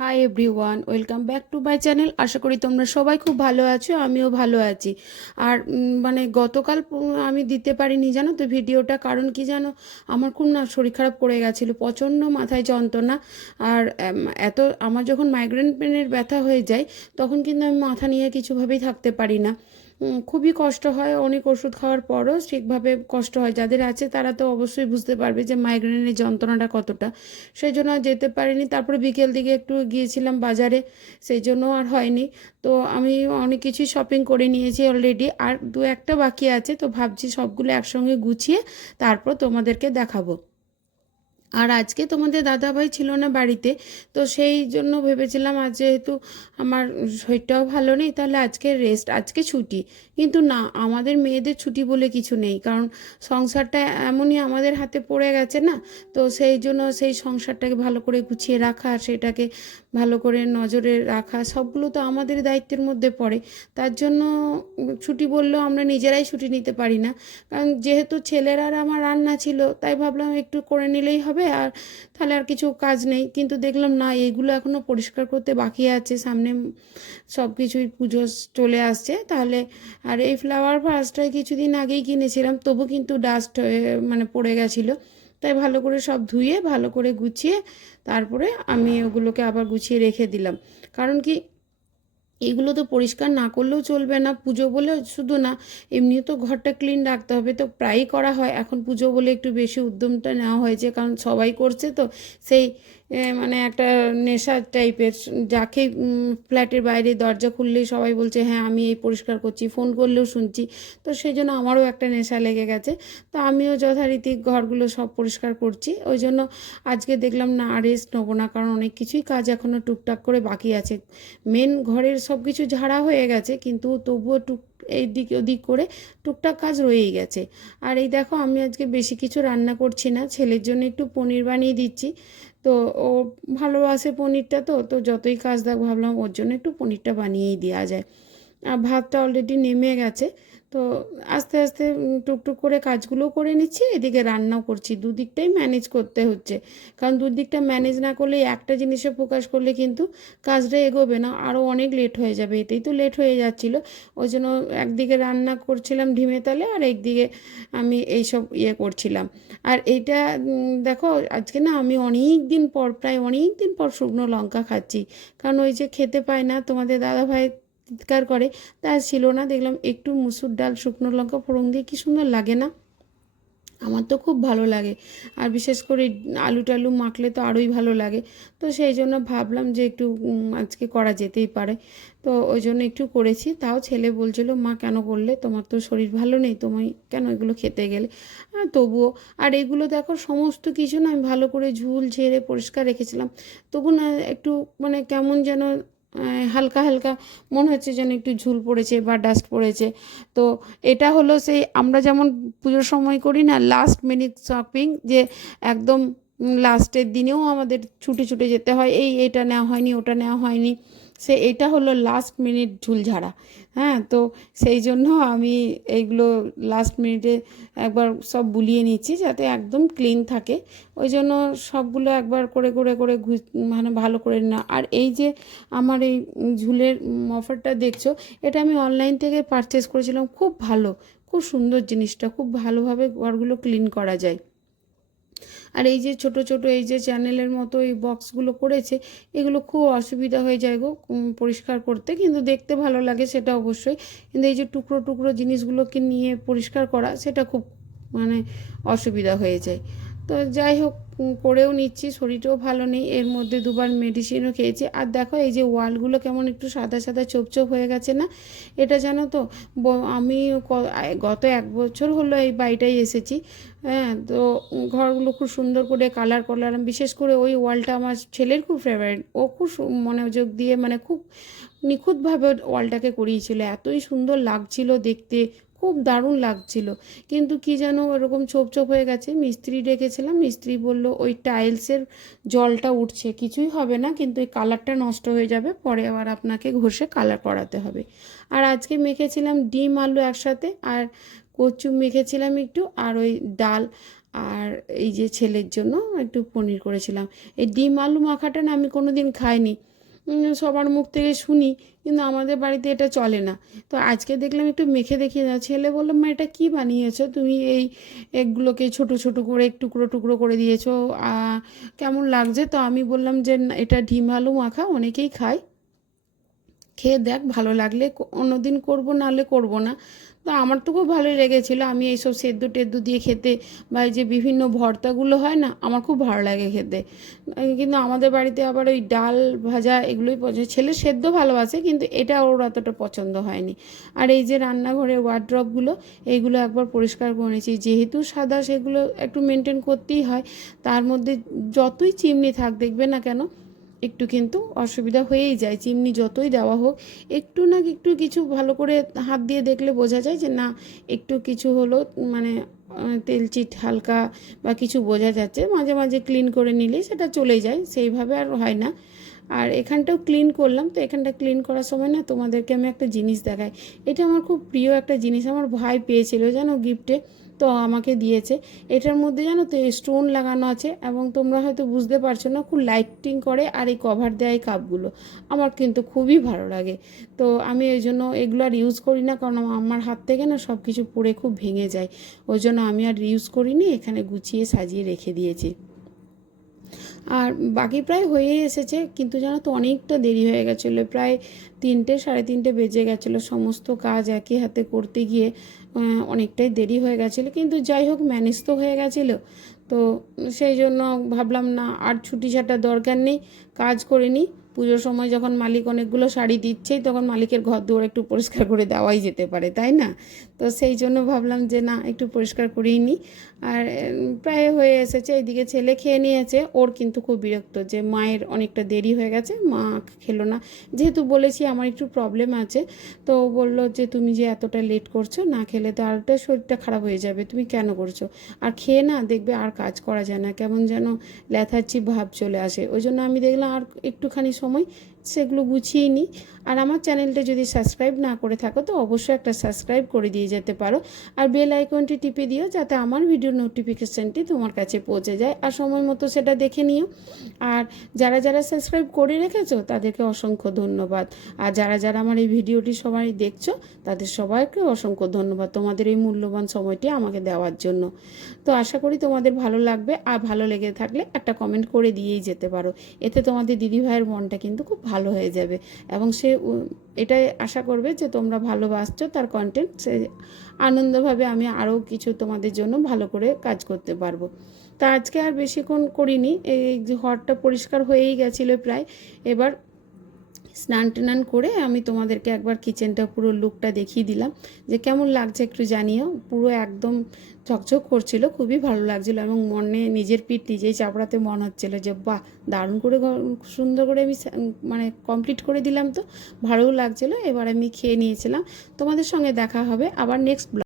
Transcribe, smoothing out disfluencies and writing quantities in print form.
High everyone, welcome back to my channel. আশা করি তোমরা সবাই খুব ভালো আছো, আমিও ভালো আছি। আর মানে গতকাল আমি দিতে পারিনি জানো তো ভিডিওটা, কারণ কি জানো, আমার খুব না শরীর খারাপ করে গেছিলো, প্রচণ্ড মাথায় যন্ত্রণা। আর এত আমার যখন মাইগ্রেন পেনের ব্যথা হয়ে যায়, তখন কিন্তু আমি মাথা নিয়ে কিছুভাবেই থাকতে পারি না। খুবই কষ্ট হয়, অনেক ওষুধ খাওয়ার পরও ঠিকভাবে কষ্ট হয়। যাদের আছে তারা তো অবশ্যই বুঝতে পারবে যে মাইগ্রেনের যন্ত্রণাটা কতটা। সেই জন্য আর যেতে পারিনি। তারপরে বিকেল দিকে একটু গিয়েছিলাম বাজারে, সেই জন্য আর হয়নি। তো আমি অনেক কিছুই শপিং করে নিয়েছি অলরেডি, আর দু একটা বাকি আছে, তো ভাবছি সবগুলো একসঙ্গে গুছিয়ে তারপর তোমাদেরকে দেখাবো। আর আজকে তোমাদের দাদাভাই ছিল না বাড়িতে, তো সেই জন্য ভেবেছিলাম আজ যেহেতু আমার শরীরটাও ভালো নেই, তাহলে আজকে রেস্ট, আজকে ছুটি। কিন্তু না, আমাদের মেয়েদের ছুটি বলে কিছু নেই, কারণ সংসারটা এমনই আমাদের হাতে পড়ে গেছে না। তো সেই জন্য সেই সংসারটাকে ভালো করে গুছিয়ে রাখা, সেটাকে ভালো করে নজরে রাখা, সবগুলো তো আমাদের দায়িত্বের মধ্যে পড়ে। তার জন্য ছুটি বললেও আমরা নিজেরাই ছুটি নিতে পারি না। কারণ যেহেতু ছেলের আর আমার রান্না ছিল, তাই ভাবলাম একটু করে নিলেই হবে, আর তাহলে আর কিছু কাজ নেই। কিন্তু দেখলাম না, এগুলো এখনও পরিষ্কার করতে বাকি আছে, সামনে সব কিছুই পুজো চলে আসছে তাহলে। আর এই ফ্লাওয়ার ভাসটা কিছুদিন আগেই কিনেছিলাম, তবু কিন্তু ডাস্ট হয়ে মানে পড়ে গেছিলো। তাই ভালো করে সব ধুয়ে ভালো করে গুছিয়ে তারপরে আমি ওগুলোকে আবার গুছিয়ে রেখে দিলাম। কারণ কি, এগুলো তো পরিষ্কার না করলেও চলবে না, পুজো বলে শুধু না, এমনিও তো ঘরটা ক্লিন রাখতে হবে, তো প্রায়ই করা হয়। এখন পুজো বলে একটু বেশি উদ্যমটা নেওয়া হয়েছে, কারণ সবাই করছে তো। সেই মানে একটা নেশা টাইপের, যাকে ফ্ল্যাটের বাইরে দরজা খুললেই সবাই বলছে হ্যাঁ আমি এই পরিষ্কার করছি, ফোন করলেও শুনছি। তো সেই জন্য আমারও একটা নেশা লেগে গেছে। তো আমিও যথারীতি ঘরগুলো সব পরিষ্কার করছি। ওই জন্য আজকে দেখলাম না, আর রেস্ট নেবো না, কারণ অনেক কিছুই কাজ এখনও টুকটাক করে বাকি আছে। মেন ঘরের সব কিছু ঝাড়া হয়ে গেছে, কিন্তু তবুও এই দিক ওদিক করে টুকটাক কাজ রয়েই গেছে। আর এই দেখো, আমি আজকে বেশি কিছু রান্না করছি না, ছেলের জন্য একটু পনির বানিয়ে দিচ্ছি। তো ও ভালোবাসে পনিরটা, তো তো যতই কাজ দেখ, ভাবলাম ওর জন্য একটু পনিরটা বানিয়েই দেওয়া যায়। আর ভাতটা অলরেডি নেমে গেছে। তো আস্তে আস্তে টুকটুক করে কাজগুলো করে নিচ্ছি, এদিকে রান্নাও করছি, দুদিকটাই ম্যানেজ করতে হচ্ছে। কারণ দুদিকটা ম্যানেজ না করলে, একটা জিনিসে ফোকাস করলে কিন্তু কাজটা এগোবে না, আরও অনেক লেট হয়ে যাবে। এতেই তো লেট হয়ে যাচ্ছিলো। ওই জন্য একদিকে রান্না করছিলাম ঢিমে তালে, আর একদিকে আমি এইসব করছিলাম। আর এইটা দেখো, আজকে না আমি অনেক দিন পর, প্রায় অনেক দিন পর শুকনো লঙ্কা খাচ্ছি। কারণ ওই যে খেতে পায় না, তোমাদের দাদাভাই চিৎকার করে, তা ছিল না। দেখলাম একটু মুসুর ডাল, শুকনো লঙ্কা ফোড়ন দিয়ে কি সুন্দর লাগে না, আমার তো খুব ভালো লাগে। আর বিশেষ করে আলু টালু মাখলে তো আরোই ভালো লাগে। তো সেই জন্য ভাবলাম যে একটু আজকে করা যেতেই পারে। তো ওই জন্য একটু করেছি। তাও ছেলে বলছিল মা কেন করলে, তোমার তো শরীর ভালো নেই, তুমি কেন এগুলো খেতে গেলে। তবুও, আর এগুলো দেখো সমস্ত কিছু না আমি ভালো করে ঝুল ঝেড়ে পরিষ্কার রেখেছিলাম, তবু না একটু মানে কেমন যেন হালকা হালকা মনে হচ্ছে যেন একটু ঝুল পড়েছে বা ডাস্ট পড়েছে। তো এটা হলো সেই আমরা যেমন পুজোর সময় করি না লাস্ট মিনিট শপিং, যে একদম লাস্টের দিনেও আমাদের ছুটে ছুটে যেতে হয়, এটা নেওয়া হয়নি, ওটা নেওয়া হয়নি। এটা হলো লাস্ট মিনিট ঝুলঝাড়া। হ্যাঁ, তো সেই জন্য আমি এইগুলো লাস্ট মিনিটে একবার সব বুলিয়ে নিচ্ছি, যাতে একদম ক্লিন থাকে। ওই জন্য সবগুলো একবার করে করে করে মানে ভালো করে না। আর এই যে আমার এই ঝুলের অফারটা দেখছো, এটা আমি অনলাইন থেকে পারচেস করেছিলাম, খুব ভালো, খুব সুন্দর জিনিসটা, খুব ভালোভাবে ঘরগুলো ক্লিন করা যায়। আর এই যে ছোট ছোট এই যে চ্যানেলের মতো এই বক্সগুলো করেছে, এগুলো খুব অসুবিধা হয়ে যায় গো পরিষ্কার করতে, কিন্তু দেখতে ভালো লাগে সেটা অবশ্যই। কিন্তু এই যে টুকরো টুকরো জিনিসগুলোকে নিয়ে পরিষ্কার করা, সেটা খুব মানে অসুবিধা হয়ে যায়। তো যাই হোক, করেও নিচ্ছি, শরীরটাও ভালো নেই, এর মধ্যে দুবার মেডিসিনও খেয়েছি। আর দেখো এই যে ওয়ালগুলো কেমন একটু সাদা সাদা ছোপ ছোপ হয়ে গেছে না, এটা জানো তো, আমি গত 1 বছর হলো এই বাড়িটাই এসেছি। হ্যাঁ, তো ঘরগুলো খুব সুন্দর করে কালার করলাম। বিশেষ করে ওই ওয়ালটা আমার ছেলের খুব ফেভারিট, ও খুব মনোযোগ দিয়ে মানে খুব নিখুঁতভাবে ওয়ালটাকে করিয়েছিল, এতই সুন্দর লাগছিল দেখতে, খুব দারুণ লাগছিল। কিন্তু কি যেন ওরকম ছোপ ছোপ হয়ে গেছে। মিস্ত্রি ডেকেছিলাম, মিস্ত্রি বলল ওই টাইলসের জলটা উঠছে, কিছুই হবে না, কিন্তু এই কালারটা নষ্ট হয়ে যাবে, পরে আবার আপনাকে ঘষে কালার করাতে হবে। আর আজকে মেখেছিলাম ডিম আলু একসাথে, আর কচু মেখেছিলাম একটু, আর ওই ডাল। আর এই যে ছেলের জন্য একটু পনির করেছিলাম। এই ডিম আলু মাখাটা না আমি কোনো দিন খাইনি, সবার মুখ থেকে শুনি, কিন্তু আমাদের বাড়িতে এটা চলে না। তো আজকে দেখলাম একটু মেখে দেখিয়ে দাও। ছেলে বললাম, মা এটা কী বানিয়েছো তুমি? এই এগগুলোকে ছোট ছোট করে টুকরো টুকরো করে দিয়েছো, কেমন লাগছে? তো আমি বললাম যে না, এটা ডিম আলু মাখা, অনেকেই খায়, খেয়ে দেখ, ভালো লাগলে অন্য দিন করবো, নাহলে করবো না। তো আমার তো খুব ভালোই লেগেছিলো। আমি এইসব সেদ্ধ টেদ্ধ দিয়ে খেতে, বা এই যে বিভিন্ন ভর্তাগুলো হয় না, আমার খুব ভালো লাগে খেতে। কিন্তু আমাদের বাড়িতে আবার ওই ডাল ভাজা এগুলোই পছন্দ। ছেলে সেদ্ধ ভালোবাসে, কিন্তু এটা ওর অতটা পছন্দ হয়নি। আর এই যে রান্নাঘরের ওয়ার্ড্রপগুলো, এইগুলো একবার পরিষ্কার করে নিয়েছি। যেহেতু সাদা, সেগুলো একটু মেনটেন করতেই হয়। তার মধ্যে যতই চিমনি থাক দেখবে না কেন, একটু কিন্তু অসুবিধা হয়েই যায়। চিমনি যতই দেওয়া হোক, একটু না একটু কিছু ভালো করে হাত দিয়ে দেখলে বোঝা যায় যে না, একটু কিছু হলো, মানে তেলচিট হালকা বা কিছু বোঝা যাচ্ছে। মাঝে মাঝে ক্লিন করে নিলেই সেটা চলে যায়, সেইভাবে আর হয় না। আর এখানটাও ক্লিন করলাম। তো এখানটা ক্লিন করার সময় না তোমাদেরকে আমি একটা জিনিস দেখাই। এটা আমার খুব প্রিয় একটা জিনিস, আমার ভাই পেয়েছিল জানো গিফটে, তো আমাকে দিয়েছে। এটার মধ্যে জানো তো স্টোন লাগানো আছে, এবং তোমরা হয়তো বুঝতে পারছো না, খুব লাইটিং করে। আর এই কভার দেওয়া এই কাপগুলো আমার কিন্তু খুবই ভালো লাগে। তো আমি ওই জন্য এগুলো আর ইউজ করি না, কারণ আমার হাত থেকে না সব কিছু পড়ে খুব ভেঙে যায়। ওই জন্য আমি আর ইউজ করিনি, এখানে গুছিয়ে সাজিয়ে রেখে দিয়েছি। আর বাকি প্রায় হয়েই এসেছে, কিন্তু জানো তো অনেকটা দেরি হয়ে গেছিলো, প্রায় 3টে সাড়ে 3টে বেজে গেছিলো। সমস্ত কাজ একই হাতে করতে গিয়ে অনেকটাই দেরি হয়ে গেছিলো, কিন্তু যাই হোক ম্যানেজ তো হয়ে গেছিলো। তো সেই জন্য ভাবলাম না আর ছুটি ছাটার দরকার নেই, কাজ করে নিই। পুজোর সময় যখন মালিক অনেকগুলো শাড়ি দিচ্ছেই, তখন মালিকের ঘর দুয়ার একটু পরিষ্কার করে দেওয়াই যেতে পারে, তাই না? তো সেই জন্য ভাবলাম যে না, একটু পরিষ্কার করেই নিই। আর প্রায় হয়ে এসেছে। এইদিকে ছেলে খেয়ে নিয়েছে। ওর কিন্তু খুব বিরক্ত যে মায়ের অনেকটা দেরি হয়ে গেছে, মা খেলো না। যেহেতু বলেছি আমার একটু প্রবলেম আছে, তো ও বললো যে তুমি যে এতটা লেট করছো, না খেলে তো আরটা শরীরটা খারাপ হয়ে যাবে, তুমি কেন করছো? আর খেয়ে না দেখবে আর কাজ করা যায় না, কেমন যেন লেথার্জি ভাব চলে আসে। ওই জন্য আমি দেখলাম আর একটুখানি সময় সেগুলো গুছিয়ে নিই। আর আমার চ্যানেলটা যদি সাবস্ক্রাইব না করে থাকো, তো অবশ্যই একটা সাবস্ক্রাইব করে দিয়ে যেতে পারো। আর বেল আইকনটি টিপে দিও, যাতে আমার ভিডিও নোটিফিকেশানটি তোমার কাছে পৌঁছে যায়, আর সময় মতো সেটা দেখে নিও। আর যারা যারা সাবস্ক্রাইব করে রেখেছো, তাদেরকে অসংখ্য ধন্যবাদ। আর যারা যারা আমার এই ভিডিওটি সবাই দেখছো, তাদের সবাইকে অসংখ্য ধন্যবাদ তোমাদের এই মূল্যবান সময়টি আমাকে দেওয়ার জন্য। তো আশা করি তোমাদের ভালো লাগবে, আর ভালো লেগে থাকলে একটা কমেন্ট করে দিয়েই যেতে পারো। এতে তোমাদের দিদিভাইয়ের মনটা কিন্তু খুব ভালো হয়ে যাবে, এবং সে এটাই আশা করবে যে তোমরা ভালোবাসছো তার কন্টেন্ট। সে আনন্দভাবে আমি আরও কিছু তোমাদের জন্য ভালো করে কাজ করতে পারবো। তা আজকে আর বেশিক্ষণ করিনি, এই যে ঘরটা পরিষ্কার হয়েই গেছিলো প্রায়। এবার স্নান টান করে আমি তোমাদেরকে একবার কিচেনটা পুরো লুকটা দেখিয়ে দিলাম, যে কেমন লাগছে একটু জানিও। পুরো একদম ঝকঝক করছিল, খুবই ভালো লাগছিলো, এবং মনে নিজের পিঠ নিজেই চাপড়াতে মন হচ্ছিলো যে বাহ, দারুণ করে সুন্দর করে আমি মানে কমপ্লিট করে দিলাম। তো ভালোও লাগছিলো। এবার আমি খেয়ে নিয়েছিলাম। তোমাদের সঙ্গে দেখা হবে আবার নেক্সট ব্লগ।